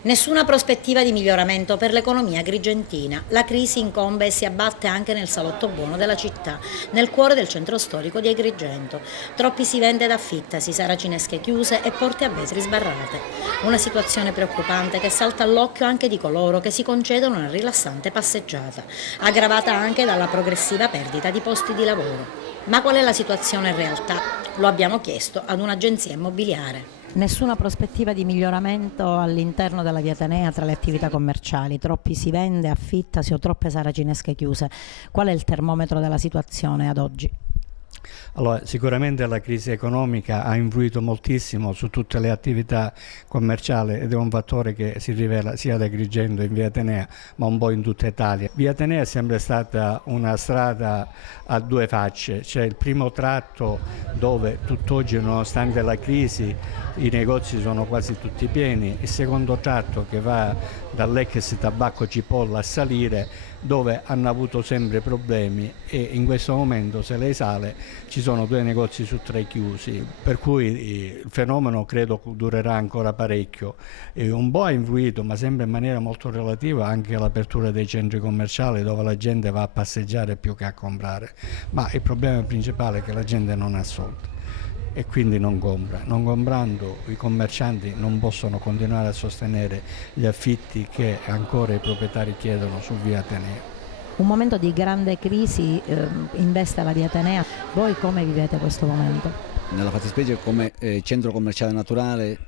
Nessuna prospettiva di miglioramento per l'economia agrigentina. La crisi incombe e si abbatte anche nel salotto buono della città, nel cuore del centro storico di Agrigento. Troppi si vende ed affittasi, saracinesche chiuse e porte a vetri sbarrate. Una situazione preoccupante che salta all'occhio anche di coloro che si concedono una rilassante passeggiata, aggravata anche dalla progressiva perdita di posti di lavoro. Ma qual è la situazione in realtà? Lo abbiamo chiesto ad un'agenzia immobiliare. Nessuna prospettiva di miglioramento all'interno della via Tenea tra le attività commerciali, troppi si vende, affittasi o troppe saracinesche chiuse. Qual è il termometro della situazione ad oggi? Allora, sicuramente la crisi economica ha influito moltissimo su tutte le attività commerciali ed è un fattore che si rivela sia ad Agrigento in via Tenea ma un po' in tutta Italia. Via Tenea è sempre stata una strada a due facce, c'è il primo tratto dove tutt'oggi nonostante la crisi i negozi sono quasi tutti pieni, il secondo tratto che va dall'ex tabacco Cipolla a salire dove hanno avuto sempre problemi e in questo momento se lei sale ci sono 2 negozi su 3 chiusi, per cui il fenomeno credo durerà ancora parecchio. Un po' ha influito, ma sempre in maniera molto relativa, anche l'apertura dei centri commerciali dove la gente va a passeggiare più che a comprare, ma il problema principale è che la gente non ha soldi e quindi non compra. Non comprando i commercianti non possono continuare a sostenere gli affitti che ancora i proprietari chiedono su via Ateneo. Un momento di grande crisi investe la via Tenea, voi come vivete questo momento? Nella fattispecie come centro commerciale naturale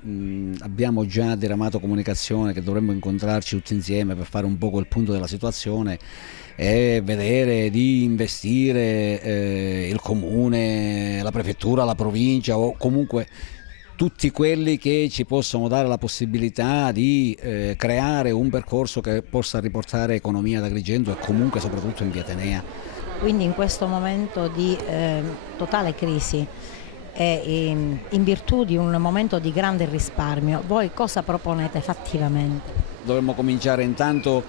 abbiamo già diramato comunicazione che dovremmo incontrarci tutti insieme per fare un po' il punto della situazione e vedere di investire il comune, la prefettura, la provincia o comunque tutti quelli che ci possono dare la possibilità di creare un percorso che possa riportare economia ad Agrigento e comunque soprattutto in via Tenea. Quindi in questo momento di totale crisi e in virtù di un momento di grande risparmio, voi cosa proponete fattivamente? Dovremmo cominciare intanto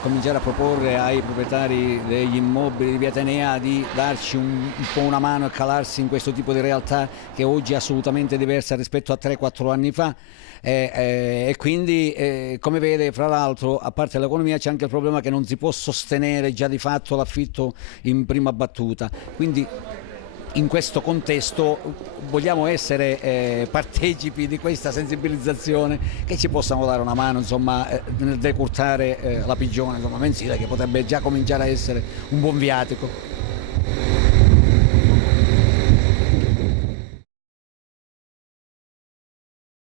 cominciare a proporre ai proprietari degli immobili di via Tenea di darci un po' una mano e calarsi in questo tipo di realtà che oggi è assolutamente diversa rispetto a 3-4 anni fa e quindi come vede, fra l'altro, a parte l'economia c'è anche il problema che non si può sostenere già di fatto l'affitto in prima battuta, quindi in questo contesto vogliamo essere partecipi di questa sensibilizzazione che ci possano dare una mano insomma, nel decurtare la pigione insomma, mensile che potrebbe già cominciare a essere un buon viatico.